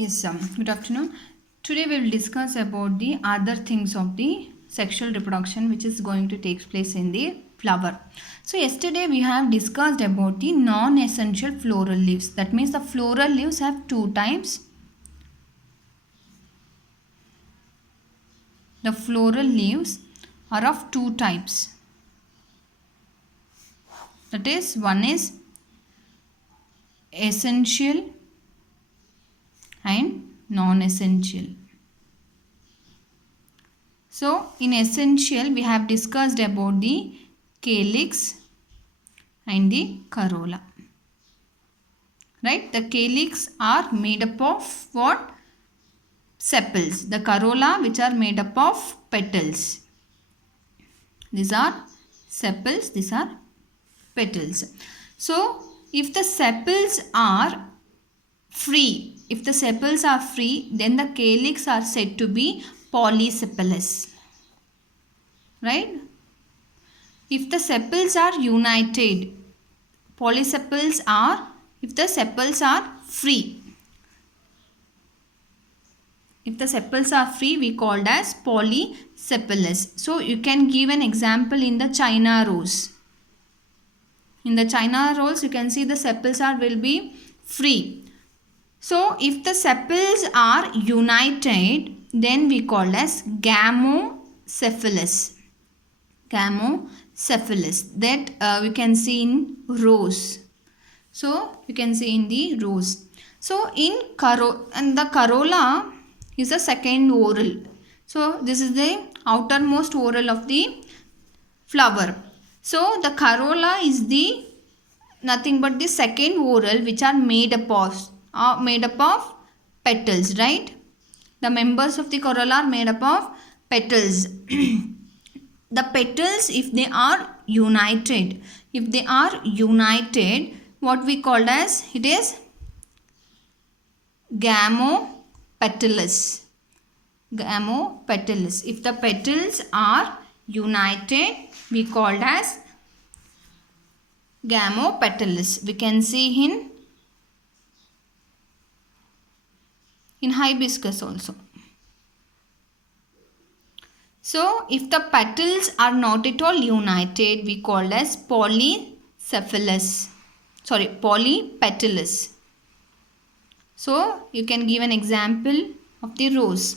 Yes, good afternoon. Today we will discuss about the other things of the sexual reproduction which is going to take place in the flower. So yesterday we have discussed about the non-essential floral leaves. That means the floral leaves have two types. The floral leaves are of two types. That is, one is essential and non-essential. So in essential we have discussed about the calyx and the corolla. Right? The calyx are made up of what? Sepals. The corolla which are made up of petals. These are sepals, these are petals. So if the sepals are free, then the calyx are said to be polysepalous. Right? If the sepals are united, polysepals are if the sepals are free. If the sepals are free, we called as polysepalous. So you can give an example in the China rose. In the China rose, you can see the sepals will be free. So if the sepals are united, then we call as gamocephalous. Gamocephalous. That we can see in rose. So you can see in the rose. So in the corolla is the second whorl. So this is the outermost whorl of the flower. So the corolla is the nothing but the second whorl which are made up of petals, right? The members of the corolla are made up of petals. The petals, if they are united, what we called as, it is gamopetalous. If the petals are united, we called as gamopetalous. We can see in hibiscus also. So if the petals are not at all united, we call as polypetalous. So you can give an example of the rose.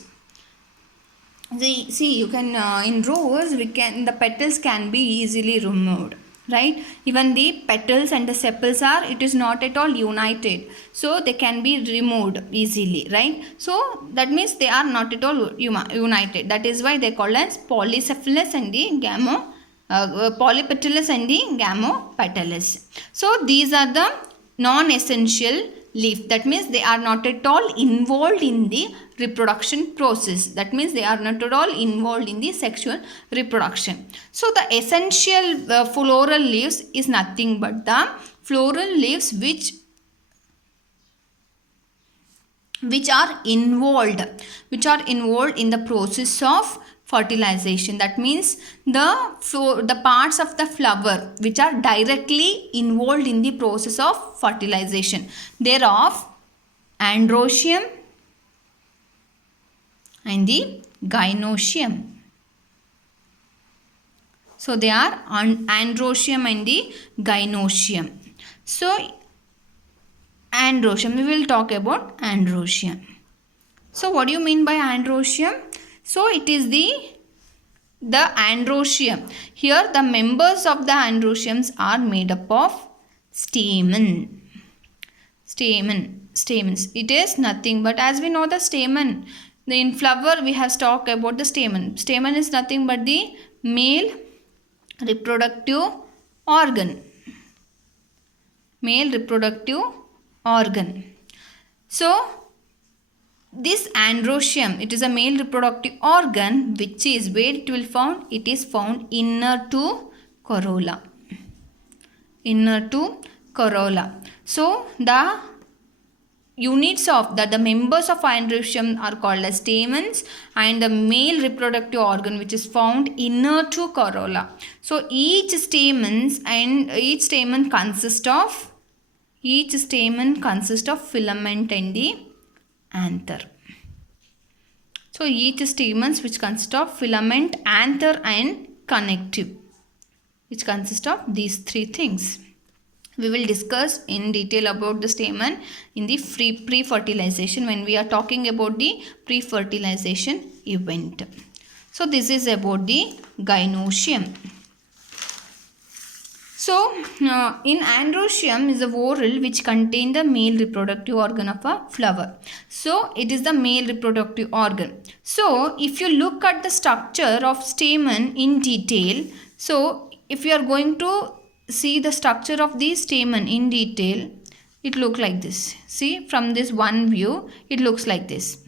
See, you can in rose the petals can be easily removed, right? Even the petals and the sepals it is not at all united, so they can be removed easily, right? So that means they are not at all united. That is why they call as polycephalous and the polypetalous and the gamopetalous. So these are the non-essential leaf. That means they are not at all involved in the reproduction process. That means they are not at all involved in the sexual reproduction. So the essential floral leaves is nothing but the floral leaves which are involved in the process of fertilization. That means the parts of the flower which are directly involved in the process of fertilization, thereof androecium and the gynoecium. So they are androecium and the gynoecium. So androecium, we will talk about androecium. So what do you mean by androecium? So it is the androecium. Here the members of the androeciums are made up of stamens. It is nothing but, as we know, the stamen. In flower we have talked about the stamen. Stamen is nothing but the male reproductive organ. So this androecium, it is a male reproductive organ which is where it will found. It is found inner to corolla. So the units of the members of androecium are called as stamens, and the male reproductive organ which is found inner to corolla. So each stamen consists of filament and the anther. So each stamens which consist of filament, anther and connective, which consist of these three things. We will discuss in detail about the stamen in the pre-fertilization when we are talking about the pre-fertilization event. So this is about the gynoecium. So in androecium is a whorl which contain the male reproductive organ of a flower. So it is the male reproductive organ. So if you look at the structure of stamen in detail, so if you are going to see the structure of the stamen in detail, it looks like this. See, from this one view, it looks like this.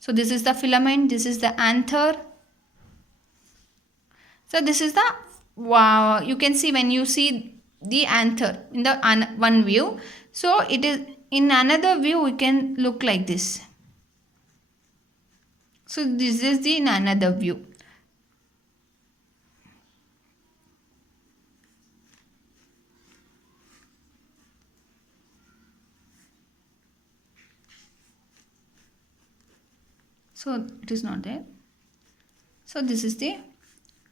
So this is the filament, this is the anther. So this is the, wow, you can see when you see the anther in the one view. So it is in another view, we can look like this. So this is the in another view. So it is not there. So this is the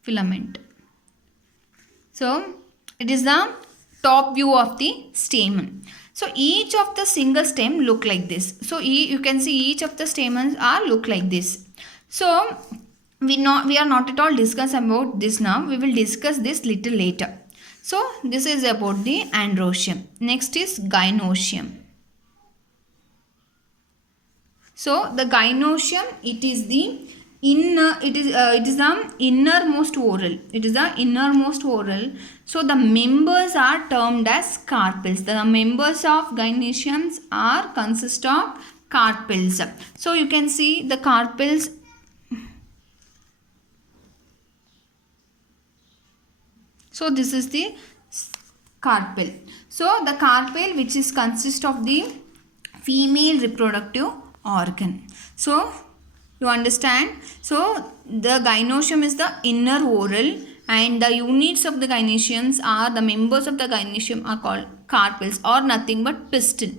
filament. So it is the top view of the stamen. So each of the single stem look like this. So you can see each of the stamens are look like this. So we are not at all discuss about this now. We will discuss this little later. So this is about the androecium. Next is gynoecium. So the gynoecium, it is the it is the innermost whorl. It is the innermost whorl. So the members are termed as carpels. The members of gynoeciums are consist of carpels. So you can see the carpels. So this is the carpel. So the carpel which is consist of the female reproductive organ. So you understand. So the gynoecium is the inner whorl and the units of the gynoeciums are the members of the gynoecium are called carpels or nothing but pistil.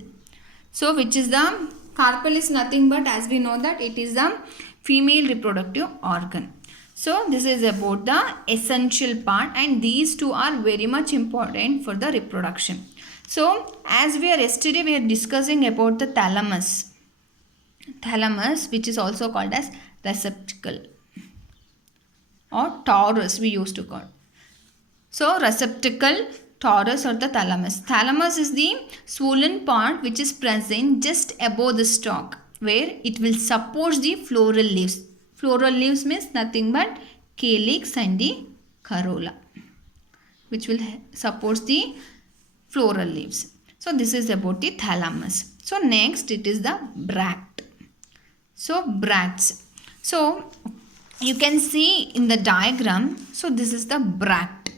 So which is the carpel is nothing but, as we know that it is the female reproductive organ. So this is about the essential part and these two are very much important for the reproduction. So as yesterday we are discussing about the thalamus. Thalamus, which is also called as receptacle or torus we used to call. So receptacle, torus or the thalamus. Thalamus is the swollen part which is present just above the stalk where it will support the floral leaves. Floral leaves means nothing but calyx and the corolla, which will support the floral leaves. So this is about the thalamus. So next it is the bract. So bracts. So you can see in the diagram. So this is the bract.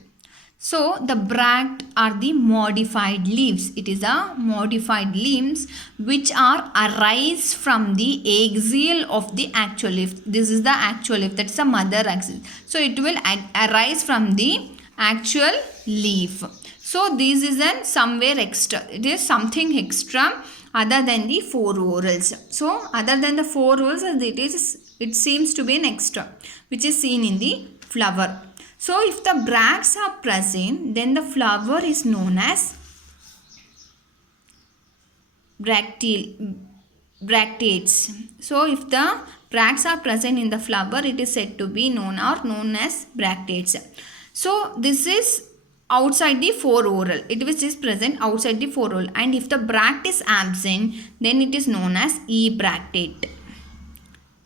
So the bract are the modified leaves. It is a modified leaves which are arise from the axial of the actual leaf. This is the actual leaf. That is the mother axis. So it will arise from the actual leaf. So this is an somewhere extra. It is something extra other than the four whorls. So other than the four whorls, it seems to be an extra which is seen in the flower. So if the bracts are present, then the flower is known as bracteates. So if the bracts are present in the flower, it is said to be known as bracteates. So this is outside the four whorl. It which is present outside the four whorl. And if the bract is absent, then it is known as ebractate.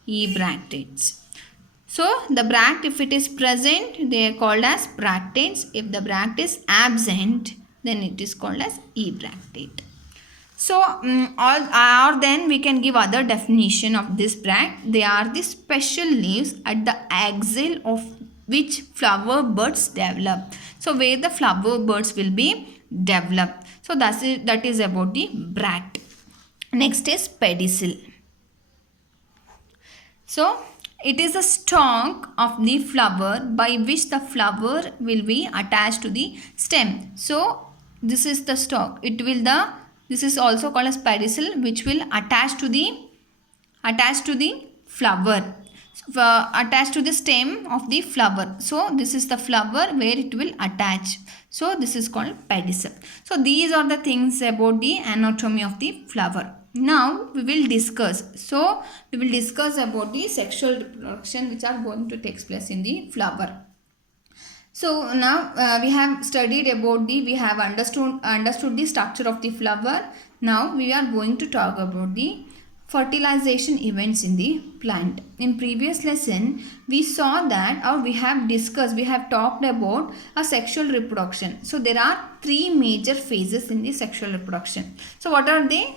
Ebractates. So the bract, if it is present, they are called as bractates. If the bract is absent, then it is called as ebractate. So or then we can give other definition of this bract. They are the special leaves at the axil of which flower buds develop. So where the flower buds will be developed. So that is about the bract. Next is pedicel. So it is a stalk of the flower by which the flower will be attached to the stem. So this is the stalk. This is also called as pedicel, which will attach to the attached to the flower, attached to the stem of the flower. So this is the flower where it will attach. So this is called pedicel. So these are the things about the anatomy of the flower. Now we will discuss. So we will discuss about the sexual reproduction which are going to take place in the flower. So now we have studied about we have understood the structure of the flower. Now we are going to talk about the fertilization events in the plant. In previous lesson we saw that, or we have talked about a sexual reproduction. So there are three major phases in the sexual reproduction. So what are they?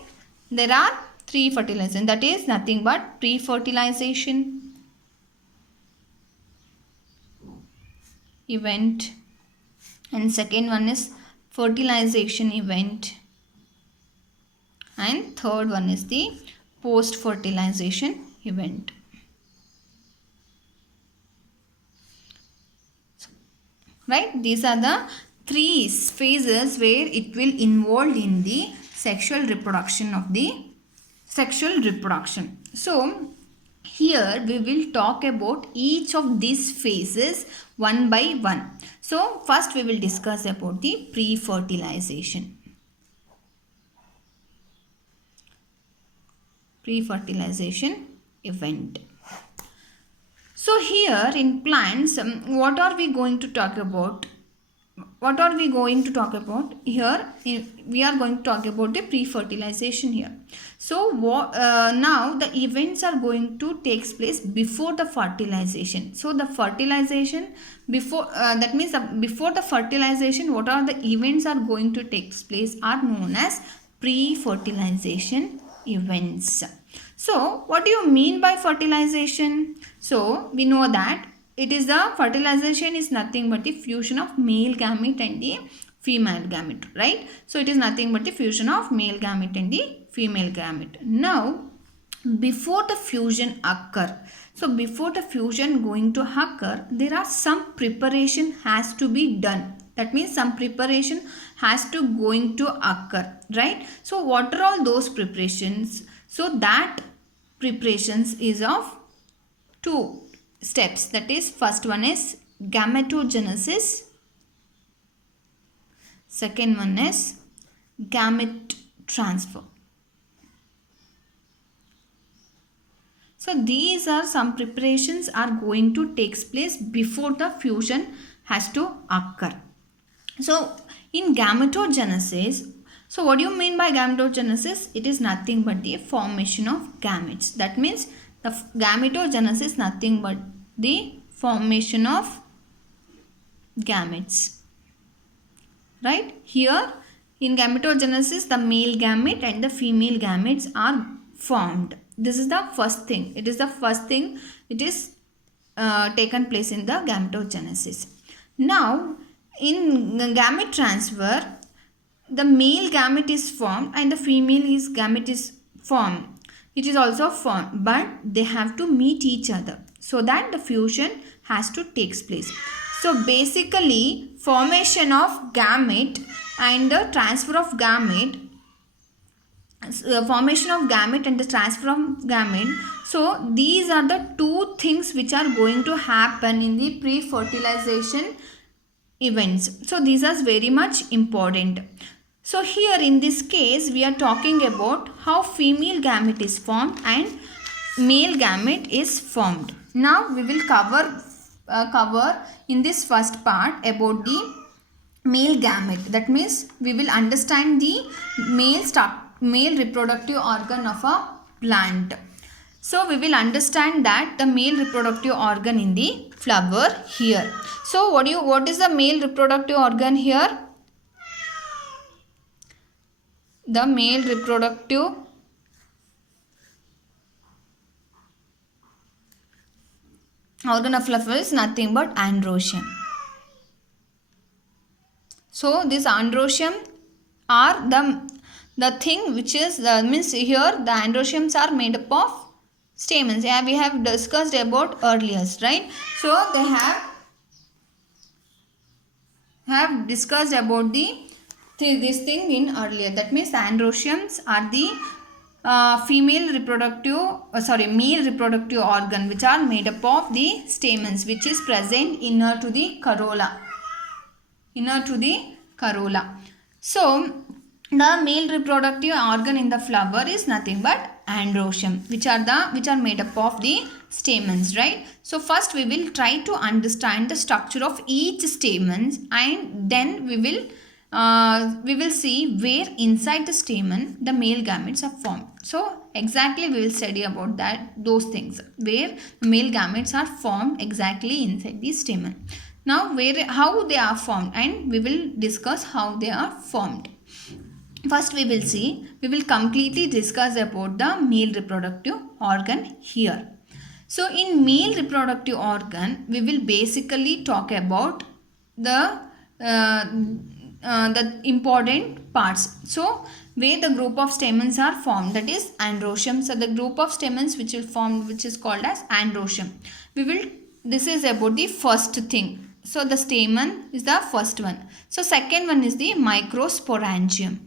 There are three fertilization, that is nothing but pre-fertilization event, and second one is fertilization event, and third one is the post fertilization event. Right, these are the three phases where it will involve in the sexual reproduction of the sexual reproduction. So here we will talk about each of these phases one by one. So first we will discuss about the pre-fertilization. Pre-fertilization event. So here in plants, what are we going to talk about? What are we going to talk about here? We are going to talk about the pre-fertilization here. So now the events are going to take place before the fertilization. So the fertilization before, that means before the fertilization, what are the events are going to take place are known as pre-fertilization events. So what do you mean by fertilization? So we know that it is the fertilization is nothing but the fusion of male gamete and the female gamete, right? So it is nothing but the fusion of male gamete and the female gamete. Now before the fusion occur, so before the fusion going to occur, there are some preparation has to be done. That means some preparation has to going to occur, right? So what are all those preparations? So that preparations is of two steps. That is, first one is gametogenesis, second one is gamete transfer. So these are some preparations are going to take place before the fusion has to occur. So in gametogenesis, so what do you mean by gametogenesis? It is nothing but the formation of gametes. That means the gametogenesis is nothing but the formation of gametes. Right? Here in gametogenesis, the male gamete and the female gametes are formed. This is the first thing. It is the first thing. It is taken place in the gametogenesis. Now in gamete transfer, the male gamete is formed and the female gamete is formed. It is also formed, but they have to meet each other so that the fusion has to take place. So basically formation of gamete and the transfer of gamete, formation of gamete and the transfer of gamete. So these are the two things which are going to happen in the pre-fertilization events. So these are very much important. So here in this case we are talking about how female gamete is formed and male gamete is formed. Now we will cover in this first part about the male gamete. That means we will understand the male reproductive organ of a plant. So we will understand that the male reproductive organ in the flower here. So what is the male reproductive organ here? The male reproductive organ of flower is nothing but androecium. So this androecium are the thing which is means here the androeciums are made up of stamens. Yeah, we have discussed about earlier, right? So they have discussed about this thing in earlier. That means the androeciums are the male reproductive organ, which are made up of the stamens, which is present inner to the corolla. So the male reproductive organ in the flower is nothing but androecium, which are made up of the stamens, right? So first we will try to understand the structure of each stamens, and then we will see where inside the stamen the male gametes are formed. So exactly we will study about those things, where male gametes are formed exactly inside the stamen. Now how they are formed, and we will discuss how they are formed. First we will completely discuss about the male reproductive organ here. So in male reproductive organ, we will basically talk about the important parts. So where the group of stamens are formed, that is androecium. So the group of stamens which will form, which is called as androecium. This is about the first thing. So the stamen is the first one. So second one is the microsporangium.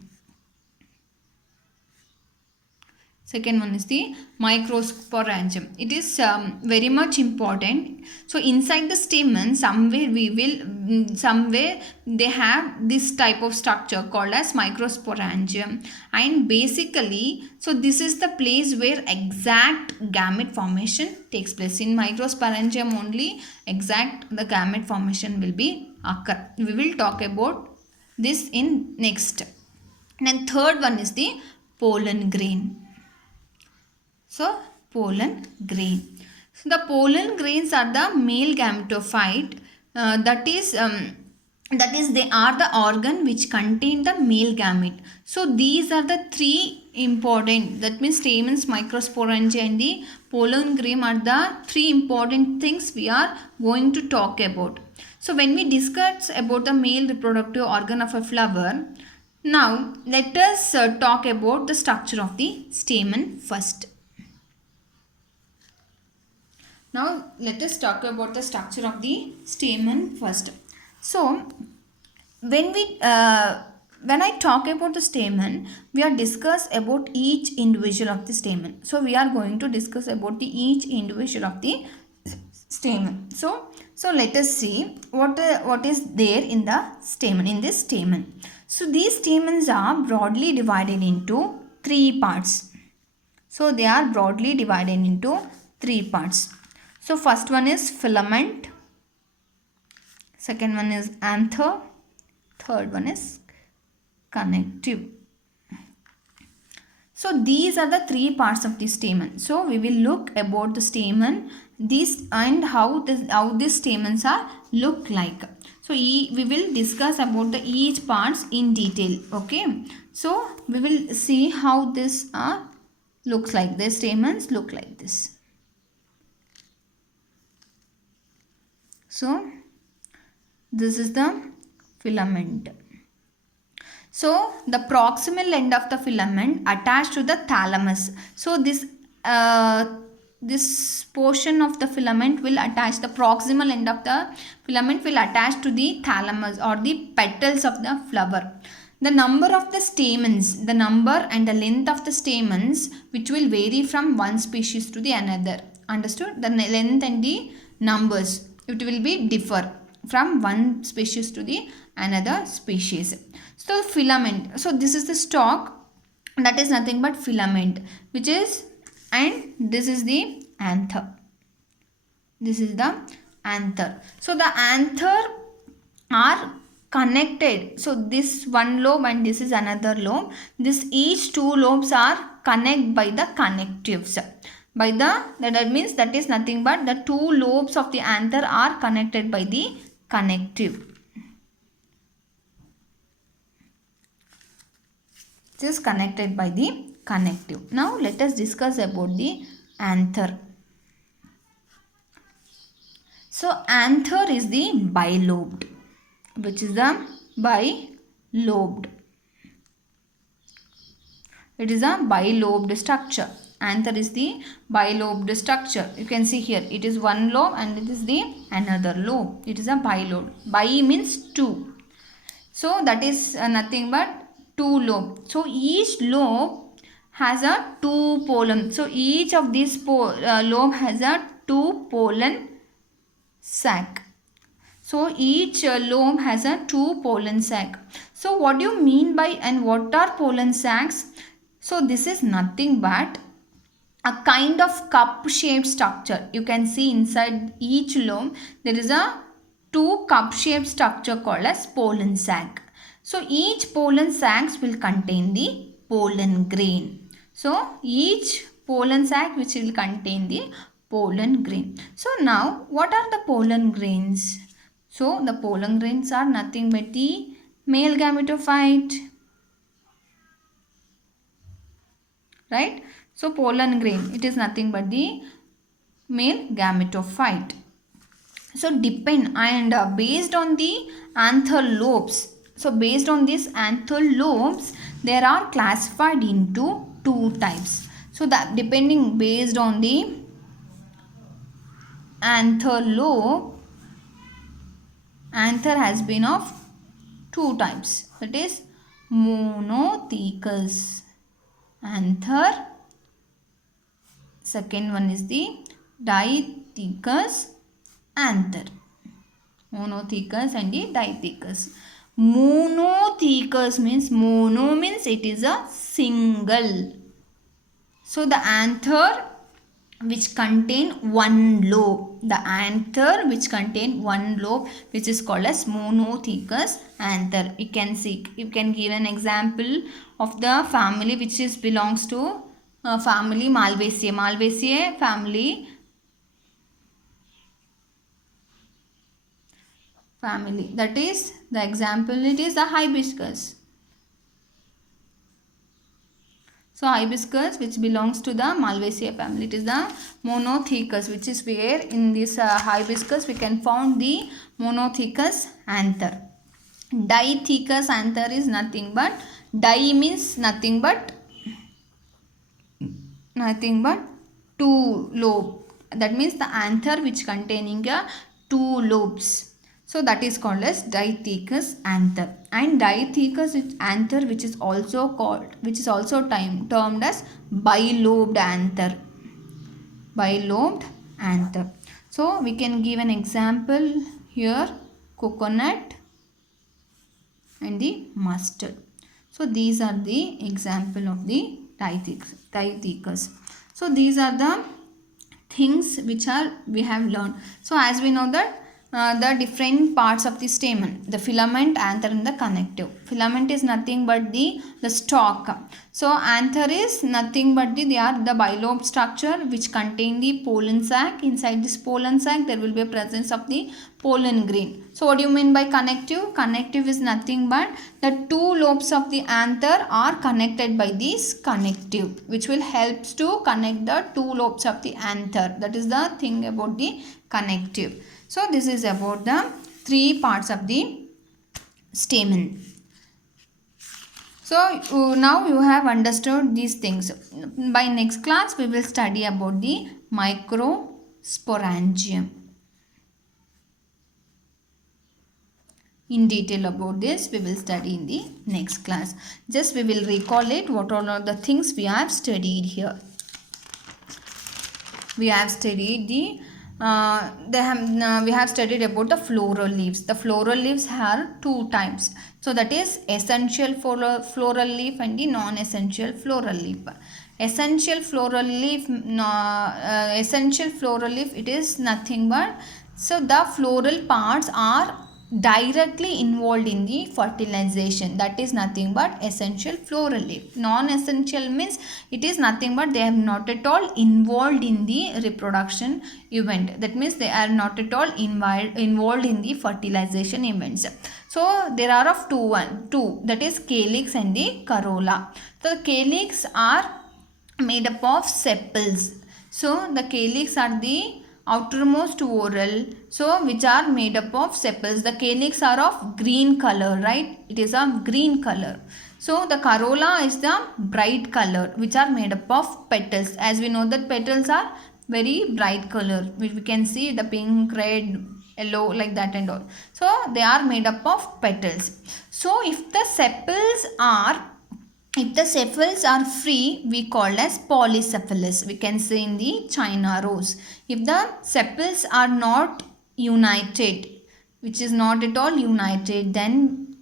Second one is the microsporangium. It is very much important. So inside the stamen, somewhere they have this type of structure called as microsporangium. And basically, so this is the place where exact gamete formation takes place. In microsporangium only, the gamete formation will be occur. We will talk about this in next. And third one is the pollen grain. So pollen grain. So the pollen grains are the male gametophyte. That is they are the organ which contain the male gamete. So these are the three important, that means stamens, microsporangia and the pollen grain are the three important things we are going to talk about. So when we discuss about the male reproductive organ of a flower, now let us talk about the structure of the stamen first. Now let us talk about the structure of the stamen first. So when I talk about the stamen, we are discuss about each individual of the stamen. So we are going to discuss about each individual of the stamen. So let us see what is there in the stamen, in this stamen. So these stamens are broadly divided into three parts. So they are broadly divided into three parts. So first one is filament, second one is anther, third one is connective. So these are the three parts of the stamen. So we will look about the stamen, this and how these stamens are look like. So we will discuss about the each parts in detail. Okay. So we will see how this looks like. The stamens look like this. So this is the filament. So the proximal end of the filament attached to the thalamus. So this portion of the filament will attach, the proximal end of the filament will attach to the thalamus or the petals of the flower. The number of the stamens, the number and the length of the stamens, which will vary from one species to the another. Understood? The length and the numbers, it will be differ from one species to the another species. So filament, so this is the stalk, that is nothing but filament, which is, and this is the anther. This is the anther. So the anther are connected. So this one lobe and this is another lobe. This each two lobes are connected by the connectives. That means that is nothing but the two lobes of the anther are connected by the connective. It is connected by the connective. Now let us discuss about the anther. So anther is the bilobed, which is the bilobed. It is a bilobed structure. Anther is the bilobed structure. You can see here, it is one lobe and it is the another lobe. It is a bilobed. Bi means two. So that is nothing but two lobes. So each lobe has a two pollen. So each of these lobe has a two pollen sac. So each lobe has a two pollen sac. So what do you mean by and what are pollen sacs? So this is nothing but a kind of cup shaped structure. You can see inside each lobe there is a two cup shaped structure called as pollen sac. So each pollen sacs will contain the pollen grain. So each pollen sac which will contain the pollen grain. So now what are the pollen grains? So the pollen grains are nothing but the male gametophyte, right? So pollen grain, it is nothing but the male gametophyte. So depend and based on the anther lobes. So based on these anther lobes, there are classified into two types. So that depending based on the anther lobe, anther has been of two types. That is monothecous anther. Second one is the dithecous anther. Monothecous and the dithecous. Monothecous means, mono means it is a single. So the anther which contain one lobe. The anther which contain one lobe, which is called as monothecous anther. You can see, you can give an example of the family which is belongs to family Malvaceae. Malvaceae family that is the example, it is the hibiscus. So hibiscus which belongs to the Malvaceae family, it is the monothecous, which is where in this hibiscus we can find the monothecous anther. Dithecous anther is nothing but, di means nothing but two lobe. That means the anther which containing two lobes. So that is called as dithecous anther. And dithecous anther which is also called, which is also termed as bilobed anther. Bilobed anther. So we can give an example here, coconut and the mustard. So these are the example of the dithecous. So these are the things which we have learned. So as we know that the different parts of the stamen, the filament, anther and the connective. Filament is nothing but the stalk. So anther is nothing but they are the bilobe structure which contain the pollen sac. Inside this pollen sac there will be a presence of the pollen grain. So what do you mean by connective? Connective is nothing but the two lobes of the anther are connected by this connective, which will help to connect the two lobes of the anther. That is the thing about the connective. So this is about the three parts of the stamen. So now you have understood these things. By next class we will study about the microsporangium. In detail about this we will study in the next class. Just we will recall it, what all are the things we have studied here. We have studied the we have studied about the floral leaves. The floral leaves are two types. So that is essential floral leaf and the non-essential floral leaf. Essential floral leaf, it is nothing but, so the floral parts are directly involved in the fertilization. That is nothing but essential floral leaf. Non-essential means it is nothing but they are not at all involved in the reproduction event. That means they are not at all involved in the fertilization events. So there are of two, that is calyx and the corolla. So the calyx are made up of sepals. So the calyx are the outermost whorl, so which are made up of sepals. The calyx are of green color, right? It is of green color. So the corolla is the bright color, which are made up of petals. As we know that petals are very bright color. We can see the pink, red, yellow, like that and all. So they are made up of petals. So if the sepals are If the sepals are free, we call as polycephalous. We can say in the China rose. If the sepals are not united, which is not at all united, then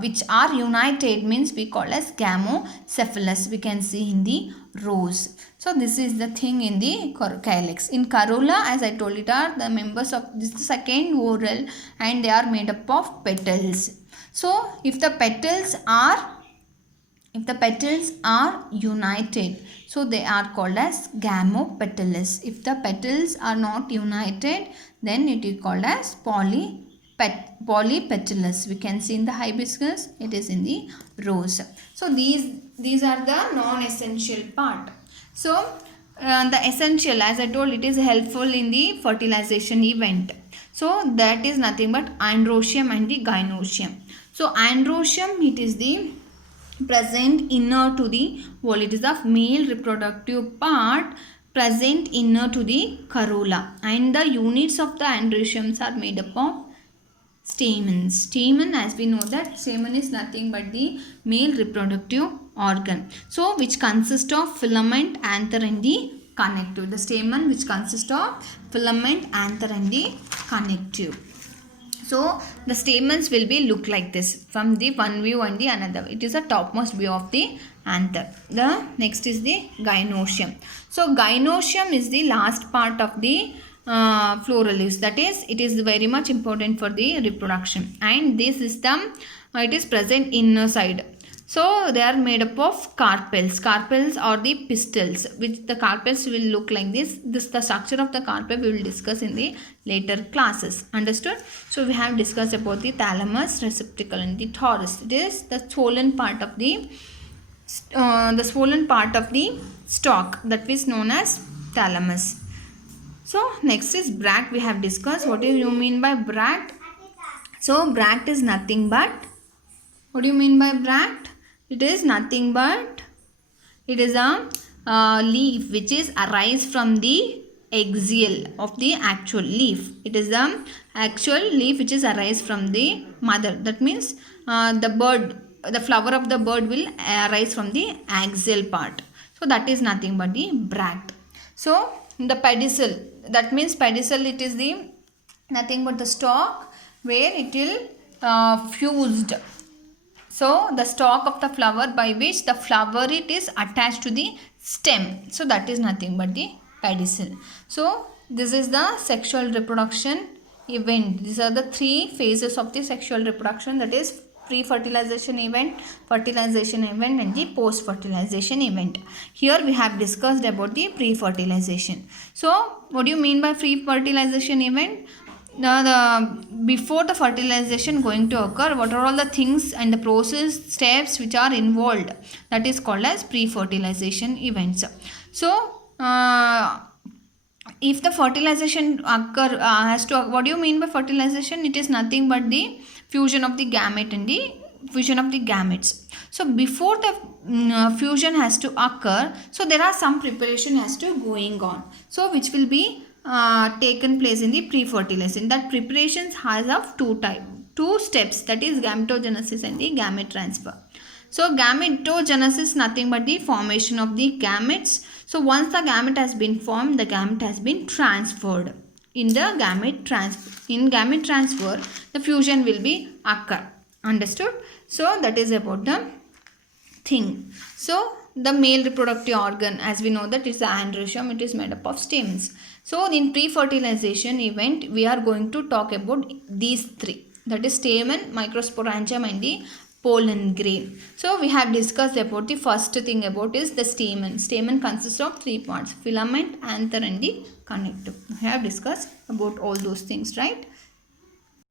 which are united means we call as gamocephalous. We can see in the rose. So this is the thing in the calyx. In corolla, as I told it, are the members of this second whorl, and they are made up of petals. So if the petals are united, so they are called as gamopetalous. If the petals are not united, then it is called as polypetalous. We can see in the hibiscus, it is in the rose. So these are the non-essential part. So the essential, as I told, it is helpful in the fertilization event. So that is nothing but androecium and the gynoecium. So androecium, it is the present inner to the wall. It is the male reproductive part present inner to the corolla, and the units of the androeciums are made up of stamens. Stamen, as we know that stamen is nothing but the male reproductive organ. So which consists of filament, anther and the connective. The stamen which consists of filament, anther and the connective. So the stamens will be look like this from the one view and the another. It is a topmost view of the anther. The next is the gynoecium. So gynoecium is the last part of the floral leaves. That is, it is very much important for the reproduction. And this system, it is present inner side. So they are made up of carpels. Carpels or the pistils, which the carpels will look like this. The structure of the carpel we will discuss in the later classes. Understood? So we have discussed about the thalamus, receptacle and the torus. It is the swollen part of the stalk, that is known as thalamus. So next is bract. We have discussed what do you mean by bract. So bract is nothing but, what do you mean by bract? It is nothing but, it is a leaf which is arise from the axial of the actual leaf. It is the actual leaf which is arise from the mother. That means the flower of the bird will arise from the axial part. So that is nothing but the bract. So the pedicel, that means pedicel, it is the nothing but the stalk where it will fused. So the stalk of the flower by which the floweret is attached to the stem. So that is nothing but the pedicel. So this is the sexual reproduction event. These are the three phases of the sexual reproduction, that is pre-fertilization event, fertilization event and the post-fertilization event. Here we have discussed about the pre-fertilization. So what do you mean by pre-fertilization event? Now before the fertilization going to occur, what are all the things and the process steps which are involved, that is called as pre-fertilization events. So if the fertilization occur what do you mean by fertilization? It is nothing but the fusion of the gamete and the fusion of the gametes. So before the fusion has to occur, so there are some preparation has to going on, so which will be taken place in the pre-fertilization. That preparations has of two steps, that is gametogenesis and the gamete transfer. So gametogenesis nothing but the formation of the gametes. So once the gamete has been formed, the gamete has been transferred. In the gamete transfer, the fusion will be occur. Understood? So that is about the thing. So the male reproductive organ, as we know that is the androecium, it is made up of stamens. So in pre-fertilization event, we are going to talk about these three, that is stamen, microsporangium and the pollen grain. So we have discussed about the first thing about is the stamen. Stamen consists of three parts, filament, anther and the connective. We have discussed about all those things, right?